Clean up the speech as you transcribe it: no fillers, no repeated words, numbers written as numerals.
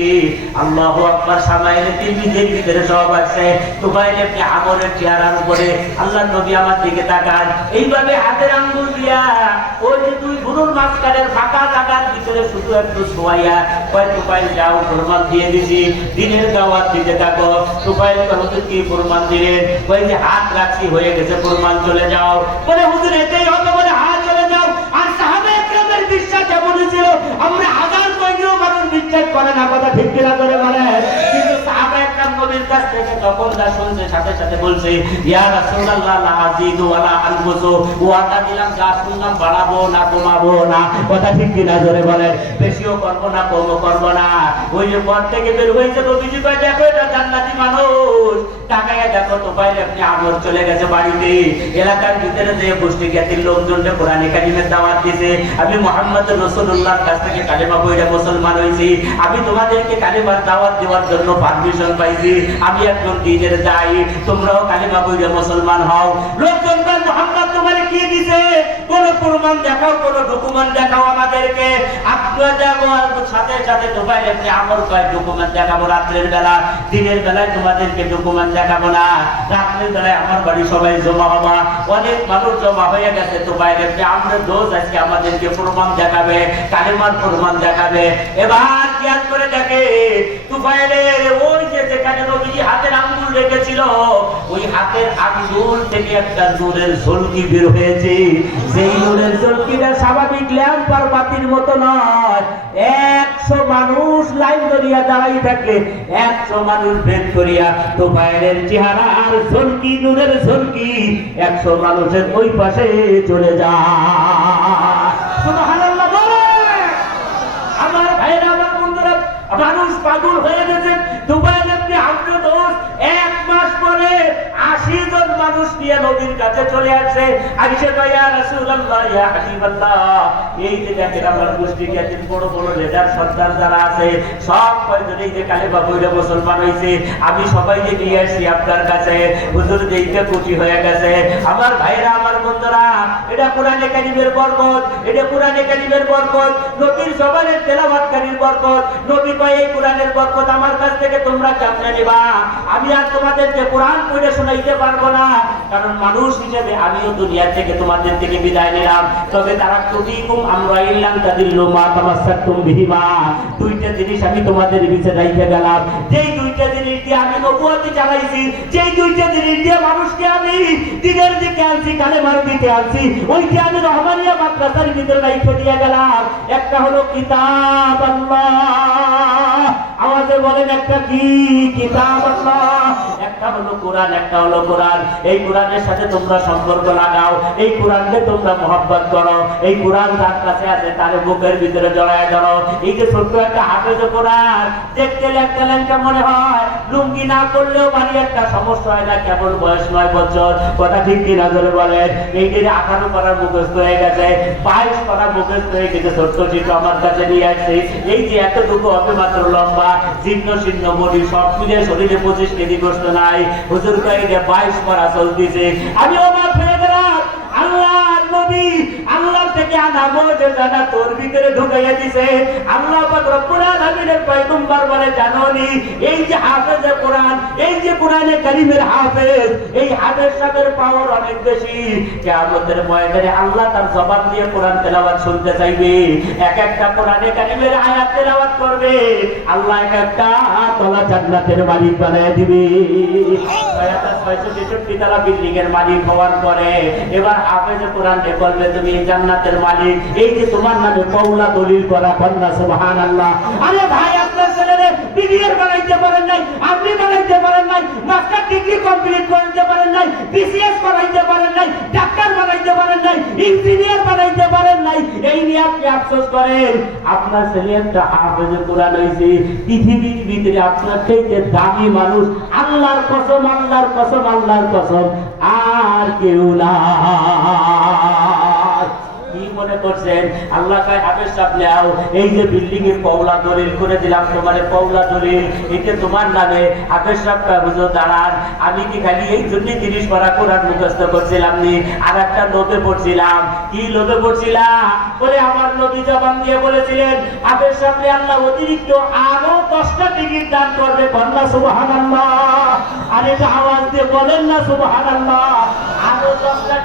কি? আল্লাহু আকবার। সামাইলে তিরমিজির ভিতরে সব আছে। তুফাইল ইবনে আমরের চেহারার উপরে আল্লাহর নবী আমার দিকে তাকান, এইভাবে হাতের আঙ্গুল দিয়া ওই যে দুই ভুরুর মাঝখানের ফাঁকা জায়গার ভিতরে শুধু একটু ছোঁয়াইয়া কয়, তুফাইল যাও, প্রমাণ দিয়ে দিছি, দিনের দাওয়াত দিতে থাকো। তুফাইল হুজুর কি প্রমাণ দিলেন? কয় যে হাত রাখছি, হয়ে গেছে, প্রমাণ, চলে যাও। বলে হুজুর এটাই হবে? বলে হ্যাঁ, চলে যাও। আর সাহাবা একরামের বিশ্বাস এমন ছিল, আমরা হাজার কইলেও মানুষ বিশ্বাস করে না, কথা ঠিক কিনা করে বলে। কিন্তু সাহাবা একরাম নবীর কাছ থেকে তখন যা শুনছে সাথে সাথে বলছে, ইয়া রাসূলুল্লাহ লা আযীদু ওয়ালা আনকুসু, ওয়াদা দিলাম যা শুনলাম বাড়াবো না কমাবো না, কথা ঠিক কিনা জোরে বলে। বেশিও করবো না কমও করবো না। ওই যে পর থেকে বের হয়েছে নবীজি কয়, দেখো এটা জান্নাতি মানুষ, তাকায় দেখো তুফাইল ইবনে আমর চলে গেছে বাড়িতে। এলাকার ভিতরে যে গোষ্ঠী জ্ঞাতির লোকজনকে কোরআন কারিমের দাওয়াত দিয়েছে, আমি মুহাম্মদ রাসূলুল্লাহর কাছ থেকে কালেমা পড়ে মুসলমান হয়েছি, আমি তোমাদেরকে কালেমার দাওয়াত দেওয়ার জন্য পারমিশন পাইছি, আমি একজন দ্বীনের দায়ী, তোমরাও কালেমা পড়ে মুসলমান হও। লোকজন বলে, মুহাম্মদ তোমারে কি দিছে? কোন প্রমাণ দেখাও, কোন ডকুমেন্ট দেখাও আমাদেরকে। আপনারা যাওয়ার সাথে সাথে তুফাইল ইবনে আমর কয়, ডকুমেন্ট দেখাবো রাত্রের বেলা, দিনের বেলায় তোমাদেরকে ডকুমেন্ট দেখাবো না। রাত্রের বেলায় আমার বাড়ি সবাই জমা হবা, অনেক মানুষ জমা হয়ে গেছে। তুফাইল ইবনে আমরের দোষ আজকে আমাদেরকে প্রমাণ দেখাবে, কালেমার প্রমাণ দেখাবে। এবার খেয়াল করে দেখে তুফাইলের ওই যে যেখানে নবীজি হাতের আঙ্গুল রেখেছিল, ওই হাতের আঙ্গুল থেকে একটা নূরের ঝলকি বের হয়েছে। সেই নূরের ঝলকিটা স্বাভাবিক ল্যাম্প আর বাতির মতো নয়। 100 মানুষ লাইন ধরিয়া দাঁড়াই থাকে, 100 মানুষ ভেদ করিয়া তুফাইলের চেহারা আর ঝলকি, নূরের ঝলকি 100 মানুষের ওই পাশে চলে যায়। সুবহানাল্লাহ বলে। আমার ভাইরা, আমার বন্ধুরা, মানুষ পাগল হয়ে গেছে। তুফাইল ইবনে আমর দোষ 1 মাস পরে 80 জন মানুষ নিয়ে নবীর কাছে চলে আসে। আয়েশা কয়, ইয়া রাসূলুল্লাহ, ইয়া হাবিবাল্লাহ, এই যে দেখেন আমার গোষ্ঠী জ্ঞাতির বড় বড় লিডার সর্দার যারা আছে, সব কয়জন এই যে কালেমা পড়ে মুসলমান হয়েছে, আমি সবাইকে নিয়ে আসি আপনার কাছে। হুজুর দেখতে খুশি হয়ে গেছে। আমার ভাইরা, আমার বন্ধুরা, এটা কোরআনে কারিমের বরকত, এটা কোরআনে কারিমের বরকত, নবীর জবানের তেলাওয়াতকারীর বরকত। নবী কয়, এই কোরআনের বরকত আমার কাছ থেকে তোমরা কেমনে নিবা? আমি আর তোমাদেরকে কোরআন পড়ে শোনাইতে পারবো না, কারণ মানুষ হিসেবে আমিও দুনিয়া থেকে তোমাদের থেকে বিদায় নিলাম। তবে তারা তুবিকুম আমরাইল্লাম তাদিল্লু মা তামাসসাকতুম বিহিমা, দুইটা জিনিস আমি তোমাদের বিচে রাইখে গেলাম, যেই দুইটা জিনিস দিয়ে আমি নবুয়তি চালাইছি, যেই দুইটা জিনিস দিয়ে মানুষকে আমি দিনের দিকে আনছি, কালেমার দিকে আনছি, ওইটা আমি রহমানিয়া মাদ্রাসার ভিতরে রাইখে দিয়ে গেলাম। একটা হলো কিতাব আল্লাহ, আওয়াজে বলেন একটা কি? কিতাব আল্লাহ। একটা হলো কোরআন, একটা হলো কোরআন। এই কোরআনের সাথে তোমরা সম্পর্ক লাগাও, এই কোরআনকে তোমরা মহব্বত করো, এই কোরআন যার কাছে আছে তার বুকের ভিতরে জড়ায় ধরো। এই যে ছোট্ট একটা হাফেজ কোরআন, দেখতে লেখতে লেখতে মনে হয় লুঙ্গি না করলেও বাড়ি একটা সমস্যা হয় না, কেবল বয়স 9 বছর, কথা ঠিক কিনা জোরে বলেন। এই যে 18 পারা মুখস্থ হয়ে গেছে, 22 পারা মুখস্থ হয়ে গেছে, ছোট্ট চিত্র আমার কাছে নিয়ে আসছে। এই যে এতটুকু হবে মাত্র লম্বা, জীর্ণ শীর্ণ বডি, সব মিলে শরীরে 25 কেজি গোস্ত নাই। হুজুর কয় 22 পারা চলতেছে। আমি অবাক হয়ে গেলাম। আল্লাহর নবী আল্লাহ থেকে আনা মুজিজা তোর ভিতরে ঢুকাইয়া দিয়েছে। আল্লাহ পাক রব্বুল আলামিনের পয়গম্বর বলে, জানোনি এই যে হাফেজে কোরআন, এই যে কোরআনে কারীমের হাফেজ, এই হাফেজ সাহেবের পাওয়ার অনেক বেশি। কিয়ামতের ময়দানে আল্লাহ তার জবান দিয়ে কোরআন তেলাওয়াত শুনতে চাইবে, এক একটা কোরআনে কারীমের আয়াত তেলাওয়াত করবে, আল্লাহ এক একটা তলা জান্নাতের মালিক বানায় দিবে। 663 তলা বিল্ডিং এর মালিক হওয়ার পরে এবার হাফেজে কোরআন বলবে, তুমি জান্নাতের মালিক। এই যে তোমার নামে কওলা দলিল করা, কন্যা সুবহানাল্লাহ। আরে ভাই, আপনার ছেলেরে বিবিএর বানাইতে পারেন নাই, আপনি বানাইতে পারেন নাই, মাস্টার ডিগ্রি কমপ্লিট করতে পারেন নাই, বিসিএস করাইতে পারেন নাই, ডাক্তার বানাইতে পারেন নাই, ইঞ্জিনিয়ার বানাইতে পারেন নাই, এই নিয়ে আপনি আফসোস করেন। আপনার ছেলে একটা হাফেজে কোরআন হইছে, পৃথিবীর ভিতরে আপনার থেকে দামি মানুষ আল্লাহর কসম, আল্লাহর কসম, আল্লাহর কসম আর কেউ না। মনে করছেন? আল্লাহ কয় হাফেজ সাহেব নাও, এই যে বিল্ডিং এর পওলা দলিল করে দিলাম তোমারে, পওলা দলিল এটা তোমার নামে। হাফেজ সাহেব কয় হুজুর দাঁড়ান, আমি কি খালি এই জন্য 30 পারা কোরআন মুখস্থ করছিলাম নি? আর একটা লোভে পড়ছিলাম। কি লোভে পড়ছিলাম? বলে আমার নবী জবান দিয়ে বলেছিলেন হাফেজ সাহেব আল্লাহ অতিরিক্ত আরো 10টা টিকিট দান করবে। বন্যা সুবহানাল্লাহ। আর এটা আওয়াজ দিয়ে বলেন না সুবহানাল্লাহ। আরো 10টা